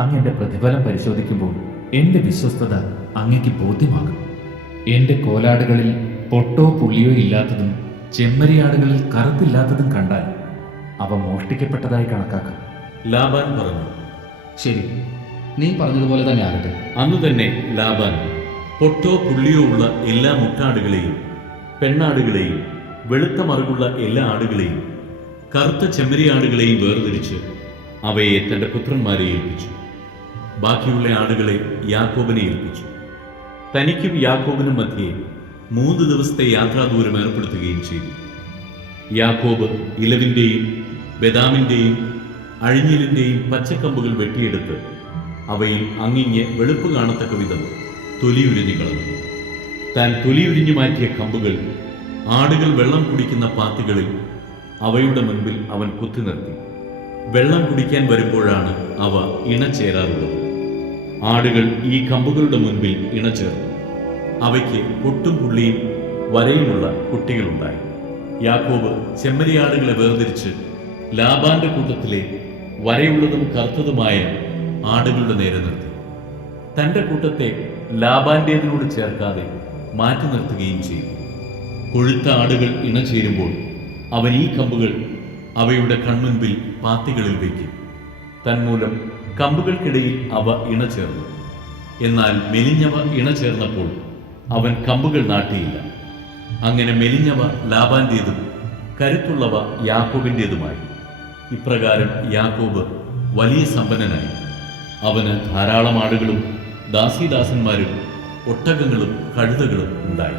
അങ്ങ് എൻ്റെ പ്രതിഫലം പരിശോധിക്കുമ്പോൾ എൻ്റെ വിശ്വസ്തത അങ്ങയ്ക്ക് ബോധ്യമാകും. എൻ്റെ കോലാടുകളിൽ പൊട്ടോ പുള്ളിയോ ഇല്ലാത്തതും ചെമ്മരിയാടുകളിൽ കറുത്തില്ലാത്തതും കണ്ടാൽ അവ മോഷ്ടിക്കപ്പെട്ടതായി കണക്കാക്കാം. ലാബാൻ പറഞ്ഞു, ശരി, നീ പറഞ്ഞതുപോലെ തന്നെ ആകട്ടെ. അന്നു തന്നെ ലാബാൻ പൊട്ടോ പുള്ളിയോ ഉള്ള എല്ലാ മുട്ടാടുകളെയും പെണ്ണാടുകളെയും വെളുത്ത മറുകുള്ള എല്ലാ ആടുകളെയും കറുത്ത ചെമ്മരിയാടുകളെയും വേർതിരിച്ച് അവയെ തൻ്റെ പുത്രന്മാരെ ഏൽപ്പിച്ചു. ബാക്കിയുള്ള ആടുകളെ യാക്കോബിനെ ഏൽപ്പിച്ചു. തനിക്കും യാക്കോബിനും മധ്യേ 3 ദിവസത്തെ യാത്രാദൂരം ഏർപ്പെടുത്തുകയും ചെയ്തു. യാക്കോബ് ഇലവിൻ്റെയും ബദാമിൻ്റെയും അഴിഞ്ഞിലിൻ്റെയും പച്ചക്കമ്പുകൾ വെട്ടിയെടുത്ത് അവയിൽ അങ്ങിങ്ങ് വെളുപ്പ് കാണത്തക്ക വിധം തൊലിയുരിഞ്ഞു കളഞ്ഞു. താൻ തൊലിയുരിഞ്ഞു മാറ്റിയ കമ്പുകൾ ആടുകൾ വെള്ളം കുടിക്കുന്ന പാത്തികളിൽ അവയുടെ മുൻപിൽ അവൻ കുത്തി നിർത്തി. വെള്ളം കുടിക്കാൻ വരുമ്പോഴാണ് അവ ഇണചേരാറുള്ളത്. ആടുകൾ ഈ കമ്പുകളുടെ മുൻപിൽ ഇണചേർന്നു. അവയ്ക്ക് പൊട്ടും പുള്ളിയും വരയുമുള്ള കുട്ടികളുണ്ടായി. യാക്കോബ് ചെമ്മരിയാടുകളെ വേർതിരിച്ച് ലാബാന്റെ കൂട്ടത്തിലെ വരയുള്ളതും കറുത്തതുമായ ആടുകളുടെ നേരെ നിർത്തി. തൻ്റെ കൂട്ടത്തെ ലാബാന്റേതിനോട് ചേർക്കാതെ മാറ്റി നിർത്തുകയും ചെയ്തു. കൊഴുത്ത ആടുകൾ ഇണചേരുമ്പോൾ അവൻ ഈ കമ്പുകൾ അവയുടെ കൺമുൻപിൽ പാത്തികളിൽ വയ്ക്കും. തന്മൂലം കമ്പുകൾക്കിടയിൽ അവ ഇണചേർന്നു. എന്നാൽ മെലിഞ്ഞവ ഇണചേർന്നപ്പോൾ അവൻ കമ്പുകൾ നാട്ടിയില്ല. അങ്ങനെ മെലിഞ്ഞവ ലാബാന്റേതും കരുത്തുള്ളവ യാക്കോബിൻ്റേതുമായി. ഇപ്രകാരം യാക്കോബ് വലിയ സമ്പന്നനായി. അവന് ധാരാളം ആടുകളും ദാസീദാസന്മാരും ഒട്ടകങ്ങളും കഴുതകളും ഉണ്ടായി.